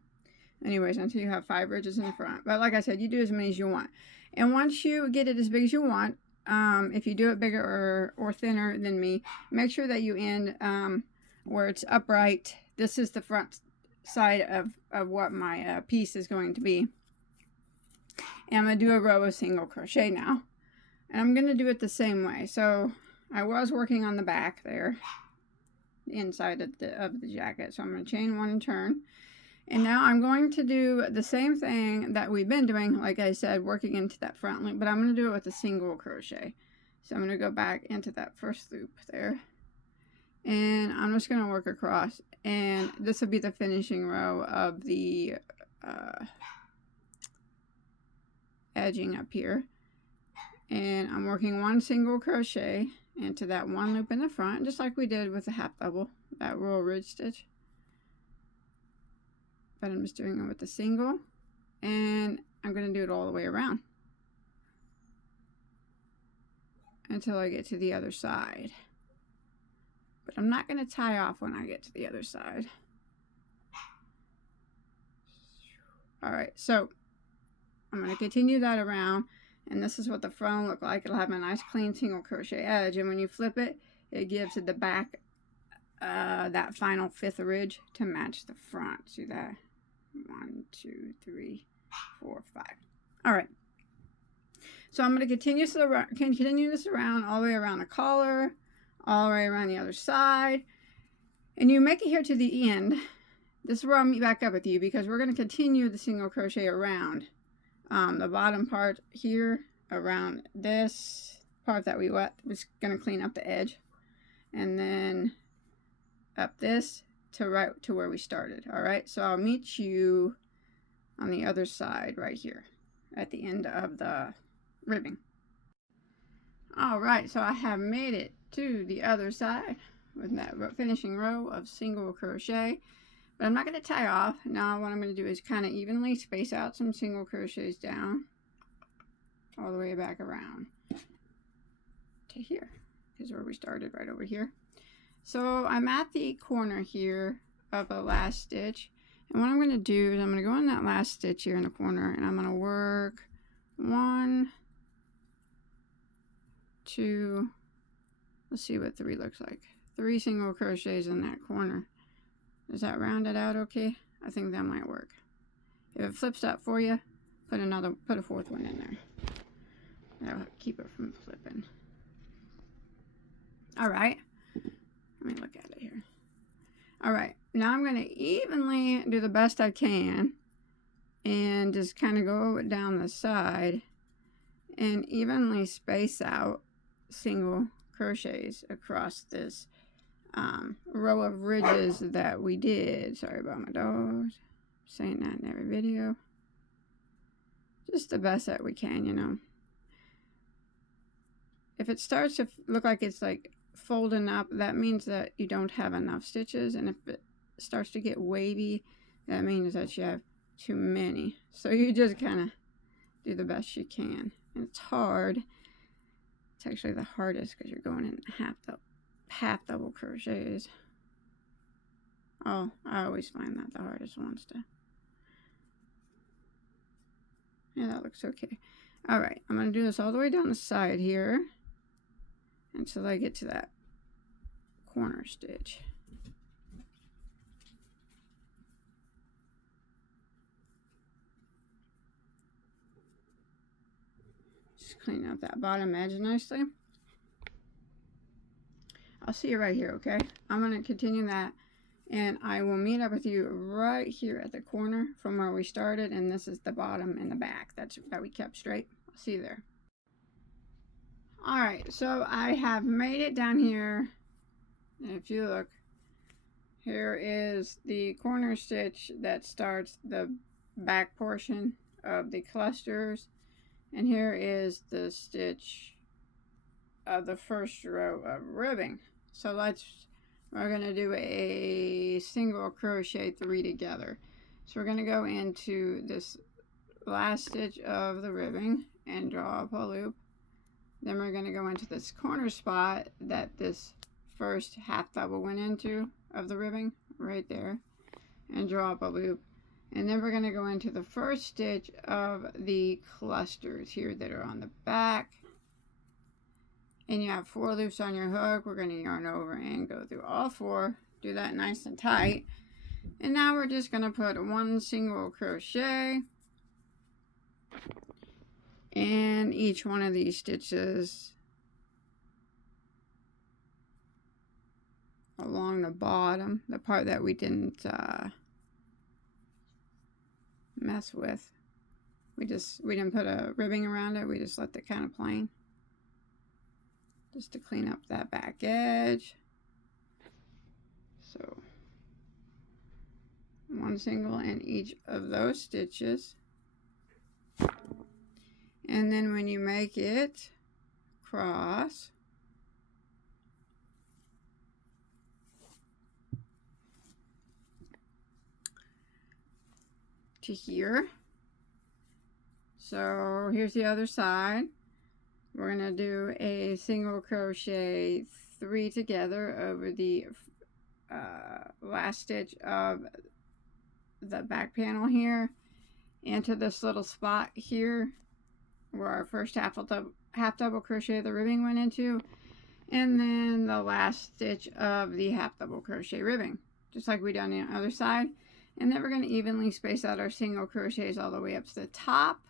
Anyways, until you have 5 ridges in the front. But like I said, you do as many as you want. And once you get it as big as you want, if you do it bigger or thinner than me, make sure that you end where it's upright. This is the front side of what my piece is going to be. And I'm going to do a row of single crochet now. And I'm going to do it the same way. So I was working on the back there, the inside of the jacket. So I'm going to chain 1 and turn. And now I'm going to do the same thing that we've been doing, like I said, working into that front loop, but I'm going to do it with a single crochet. So I'm going to go back into that first loop there, and I'm just going to work across, and this will be the finishing row of the edging up here. And I'm working 1 single crochet into that 1 loop in the front, just like we did with the half double, that row ridge stitch. But I'm just doing it with the single, and I'm going to do it all the way around until I get to the other side. But I'm not going to tie off when I get to the other side. Alright, so I'm going to continue that around, and this is what the front will look like. It'll have a nice clean single crochet edge, and when you flip it, it gives it the back, that final 5th ridge to match the front. See that? 1, 2, 3, 4, 5. All right. So I'm going to continue this around all the way around the collar, all the way around the other side, and you make it here to the end. This is where I'll meet back up with you, because we're going to continue the single crochet around the bottom part here, around this part that we was going to clean up the edge, and then up this to right to where we started. All right, so I'll meet you on the other side right here at the end of the ribbing. All right, so I have made it to the other side with that finishing row of single crochet, but I'm not going to tie off. Now what I'm going to do is kind of evenly space out some single crochets down all the way back around to here, is where we started, right over here. So I'm at the corner here of the last stitch, and what I'm going to do is I'm going to go in that last stitch here in the corner, and I'm going to work 1, 2, let's see what 3 looks like. 3 single crochets in that corner. Does that round it out okay? I think that might work. If it flips up for you, put a 4th one in there. That'll keep it from flipping. All right. Let me look at it here. All right, now I'm going to evenly do the best I can and just kind of go down the side and evenly space out single crochets across this row of ridges that we did. Sorry about my dogs. I'm saying that in every video. Just the best that we can, you know. If it starts to look like it's like folding up, that means that you don't have enough stitches, and if it starts to get wavy, that means that you have too many. So you just kind of do the best you can, and it's hard. It's actually the hardest because you're going in half double crochets. Oh, I always find that the hardest ones to. Yeah, that looks okay. All right, I'm going to do this all the way down the side here until I get to that corner stitch. Just clean up that bottom edge nicely. I'll see you right here, okay? I'm going to continue that, and I will meet up with you right here at the corner from where we started, and this is the bottom and the back that we kept straight. I'll see you there. Alright, so I have made it down here, and if you look, here is the corner stitch that starts the back portion of the clusters, and here is the stitch of the first row of ribbing. So we're going to do a single crochet 3 together. So we're going to go into this last stitch of the ribbing and draw up a loop. Then we're going to go into this corner spot that this first half double went into of the ribbing right there and draw up a loop. And then we're going to go into the first stitch of the clusters here that are on the back. And you have 4 loops on your hook. We're going to yarn over and go through all 4. Do that nice and tight. And now we're just going to put 1 single crochet in each one of these stitches along the bottom, the part that we didn't mess with. We didn't put a ribbing around it. We just left it kind of plain, just to clean up that back edge. So 1 single in each of those stitches. And then when you make it cross, to here. So here's the other side. We're going to do a single crochet 3 together over the last stitch of the back panel here into this little spot here where our first half double crochet the ribbing went into, and then the last stitch of the half double crochet ribbing, just like we done on the other side. And then we're going to evenly space out our single crochets all the way up to the top.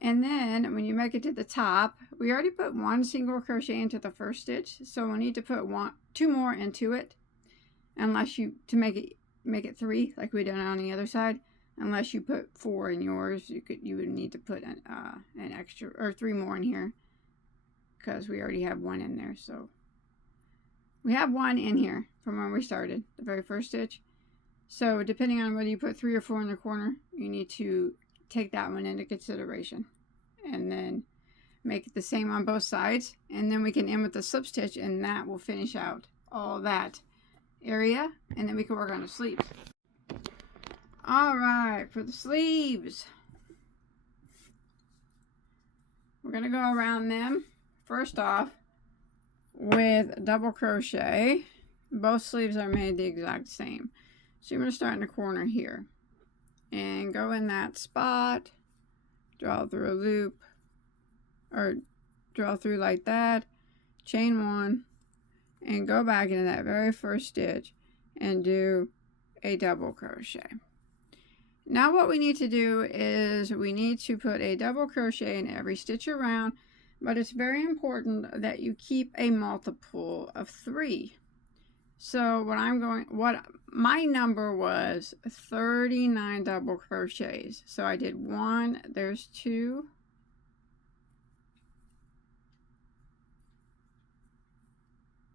And then when you make it to the top, we already put 1 single crochet into the first stitch, so we'll need to put 2 more into it, unless you, to make it 3 like we done on the other side. Unless you put 4 in yours, you would need to put an extra, or 3 more in here, because we already have 1 in there. So we have 1 in here from when we started the very first stitch. So depending on whether you put 3 or 4 in the corner, you need to take that one into consideration, and then make it the same on both sides, and then we can end with the slip stitch, and that will finish out all that area, and then we can work on the sleeves. All right, for the sleeves, we're going to go around them first off with double crochet. Both sleeves are made the exact same. So you're going to start in the corner here and go in that spot, draw through a loop, or draw through like that, chain 1, and go back into that very first stitch and do a double crochet. Now what we need to do is we need to put a double crochet in every stitch around, but it's very important that you keep a multiple of 3. So what my number was 39 double crochets. So I did 1, there's 2,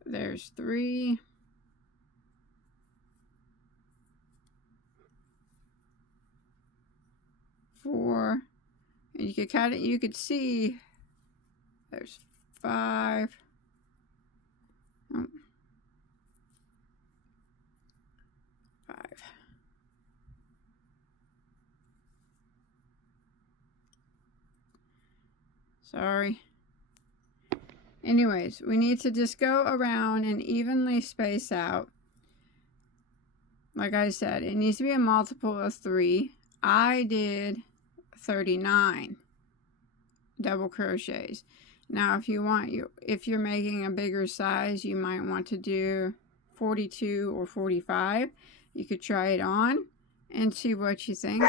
there's 3, 4, and you could cut it, you could see there's 5, 5. Sorry. Anyways, we need to just go around and evenly space out. Like I said, it needs to be a multiple of 3. I did 39 double crochets. Now if you're making a bigger size, you might want to do 42 or 45. You could try it on and see what you think.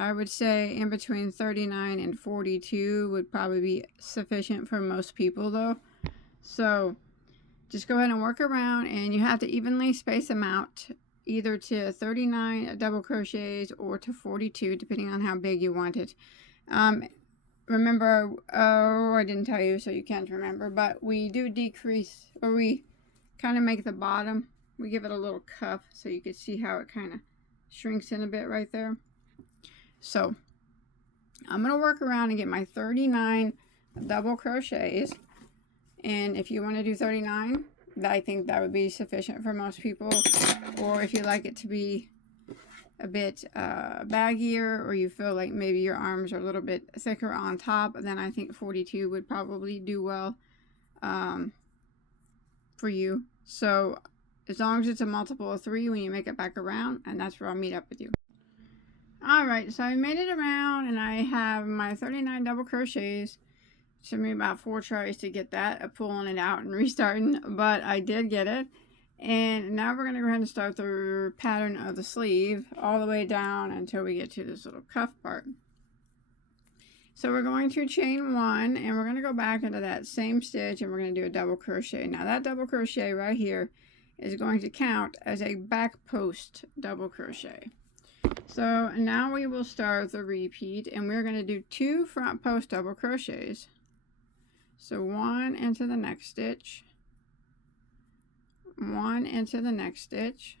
I would say in between 39 and 42 would probably be sufficient for most people though. So just go ahead and work around, and you have to evenly space them out, either to 39 double crochets or to 42, depending on how big you want it. Remember, oh, I didn't tell you, so you can't remember, but we do decrease, or we kind of make the bottom, we give it a little cuff so you can see how it kind of shrinks in a bit right there. So I'm going to work around and get my 39 double crochets. And if you want to do 39, I think that would be sufficient for most people. Or if you like it to be a bit baggier, or you feel like maybe your arms are a little bit thicker on top, then I think 42 would probably do well for you. So as long as it's a multiple of 3 when you make it back around, and that's where I'll meet up with you. Alright, so I made it around and I have my 39 double crochets. It took me about 4 tries to get that, pulling it out and restarting, but I did get it. And now we're going to go ahead and start the pattern of the sleeve all the way down until we get to this little cuff part. So we're going to chain 1, and we're going to go back into that same stitch, and we're going to do a double crochet. Now that double crochet right here is going to count as a back post double crochet. So now we will start the repeat, and we're going to do 2 front post double crochets. So 1 into the next stitch, 1 into the next stitch,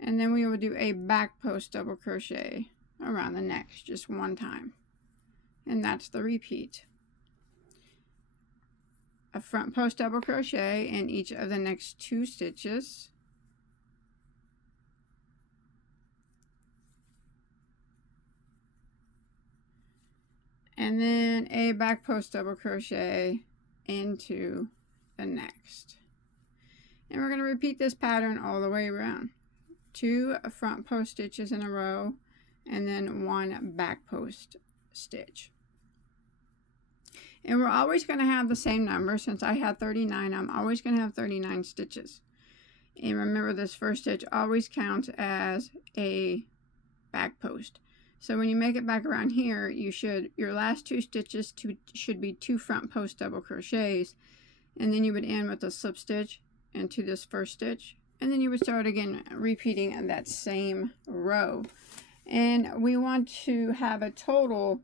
and then we will do a back post double crochet around the neck just 1 time, and that's the repeat. A front post double crochet in each of the next 2 stitches, and then a back post double crochet into the next. And we're going to repeat this pattern all the way around. 2 front post stitches in a row, and then 1 back post stitch. And we're always going to have the same number. Since I had 39, I'm always going to have 39 stitches. And remember, this first stitch always counts as a back post. So when you make it back around here, your last 2 stitches should be 2 front post double crochets, and then you would end with a slip stitch into this first stitch, and then you would start again repeating that same row. And we want to have a total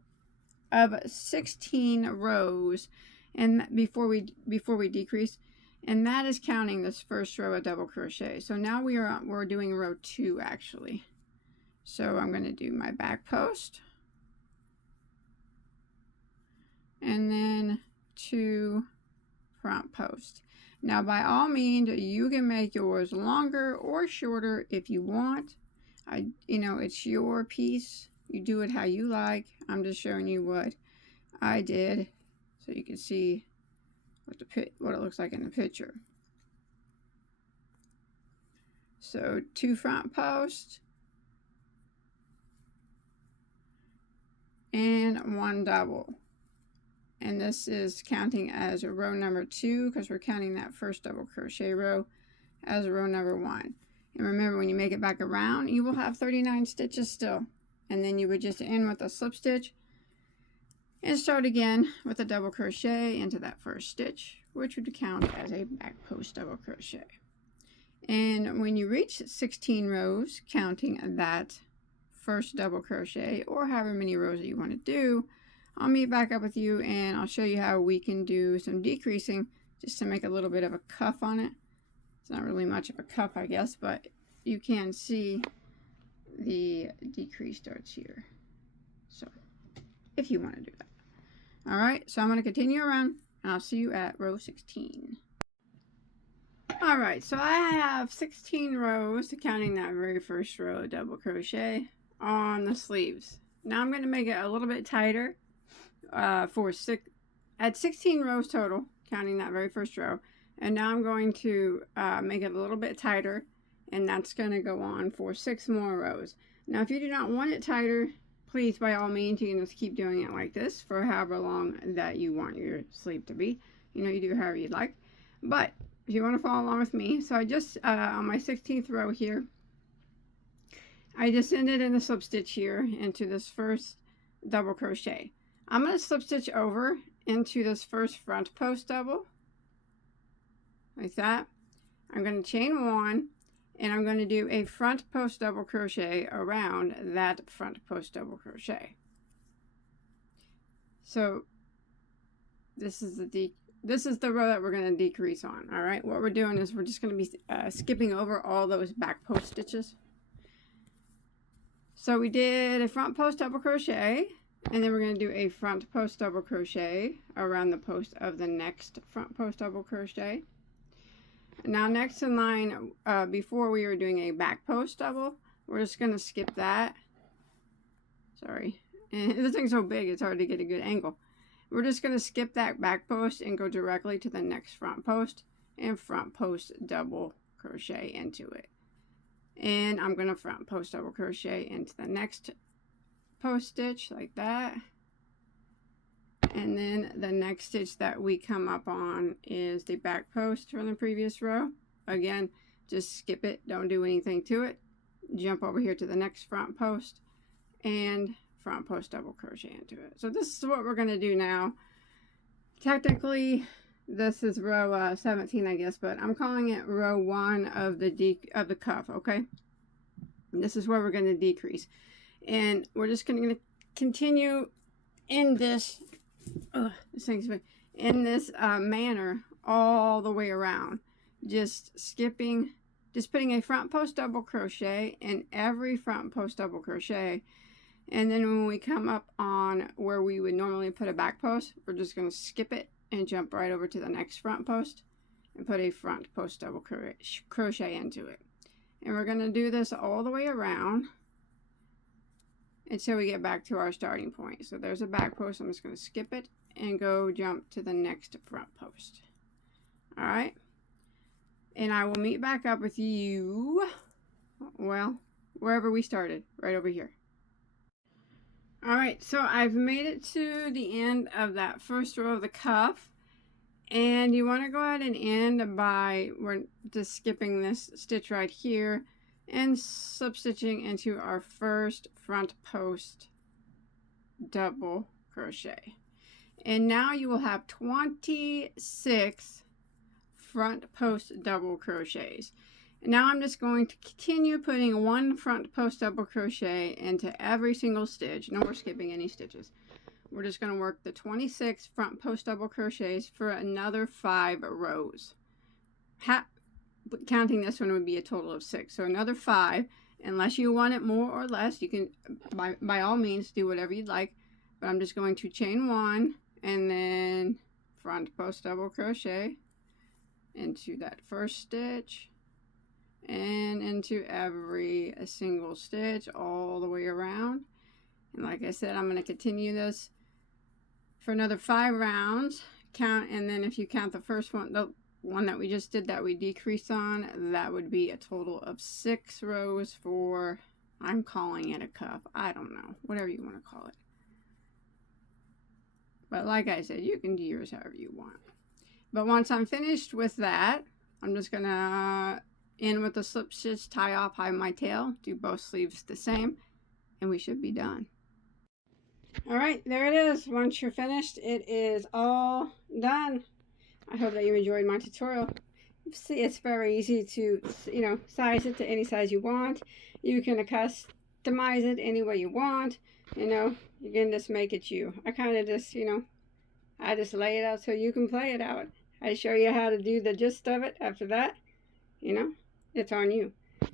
of 16 rows, and before we decrease, and that is counting this first row of double crochet. So now we're doing row 2 actually. So I'm going to do my back post, and then 2 front posts. Now by all means, you can make yours longer or shorter if you want. It's your piece. You do it how you like. I'm just showing you what I did so you can see what it looks like in the picture. So 2 front posts and 1 double. And this is counting as row number 2 because we're counting that first double crochet row as row number 1. And remember, when you make it back around, you will have 39 stitches still. And then you would just end with a slip stitch and start again with a double crochet into that first stitch, which would count as a back post double crochet. And when you reach 16 rows, counting that first double crochet, or however many rows that you want to do, I'll meet back up with you and I'll show you how we can do some decreasing just to make a little bit of a cuff on it. It's not really much of a cuff, I guess, but you can see the decrease starts here. So if you want to do that. Alright, so I'm going to continue around and I'll see you at row 16. Alright, so I have 16 rows, counting that very first row of double crochet on the sleeves. Now I'm going to make it a little bit tighter at 16 rows total, counting that very first row. And now I'm going to make it a little bit tighter, and that's going to go on for 6 more rows. Now if you do not want it tighter, please by all means you can just keep doing it like this for however long that you want your sleeve to be. You do however you'd like. But if you want to follow along with me, so I just on my 16th row here, I just ended in a slip stitch here into this first double crochet. I'm going to slip stitch over into this first front post double like that. I'm going to chain 1 and I'm going to do a front post double crochet around that front post double crochet. So this is the row that we're going to decrease on. All right, what we're doing is we're just going to be skipping over all those back post stitches. So we did a front post double crochet, and then we're going to do a front post double crochet around the post of the next front post double crochet. Now next in line, before we were doing a back post double, we're just going to skip that. Sorry, and this thing's so big it's hard to get a good angle. We're just going to skip that back post and go directly to the next front post and front post double crochet into it. And I'm going to front post double crochet into the next post stitch like that. And then the next stitch that we come up on is the back post from the previous row. Again, just skip it, don't do anything to it. Jump over here to the next front post and front post double crochet into it. So this is what we're going to do now. Technically this is row 17, I guess, but I'm calling it row 1 of the cuff. Okay, and this is where we're going to decrease, and we're just going to continue in this manner all the way around, just putting a front post double crochet in every front post double crochet. And then when we come up on where we would normally put a back post, we're just going to skip it and jump right over to the next front post and put a front post double crochet into it. And we're going to do this all the way around until we get back to our starting point. So there's a back post. I'm just going to skip it and go jump to the next front post. All right. And I will meet back up with you, well, wherever we started, right over here. Alright, so I've made it to the end of that first row of the cuff, and you want to go ahead and end by, we're just skipping this stitch right here and slip stitching into our first front post double crochet. And now you will have 26 front post double crochets. Now I'm just going to continue putting one front post double crochet into every single stitch. No more skipping any stitches. We're just going to work the 26 front post double crochets for another 5 rows. Counting this one would be a total of 6. So another 5. Unless you want it more or less, you can by all means do whatever you'd like. But I'm just going to chain 1 and then front post double crochet into that first stitch. And into every single stitch all the way around. And like I said, I'm going to continue this for another 5 rounds. And then if you count the first one, the one that we just did that we decreased on, that would be a total of 6 rows for, I'm calling it a cuff. I don't know, whatever you want to call it. But like I said, you can do yours however you want. But once I'm finished with that, I'm just going to in with the slip stitch, tie off, hide my tail, do both sleeves the same, and we should be done. Alright, there it is. Once you're finished, it is all done. I hope that you enjoyed my tutorial. See, it's very easy to, size it to any size you want. You can customize it any way you want. You can just make it you. I kind of just, I just lay it out so you can play it out. I show you how to do the gist of it. After that, it's on you.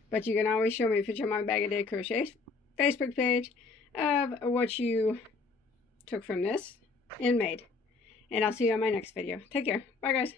But you can always show me a picture of my Bagoday Crochet Facebook page of what you took from this and made. And I'll see you on my next video. Take care. Bye, guys.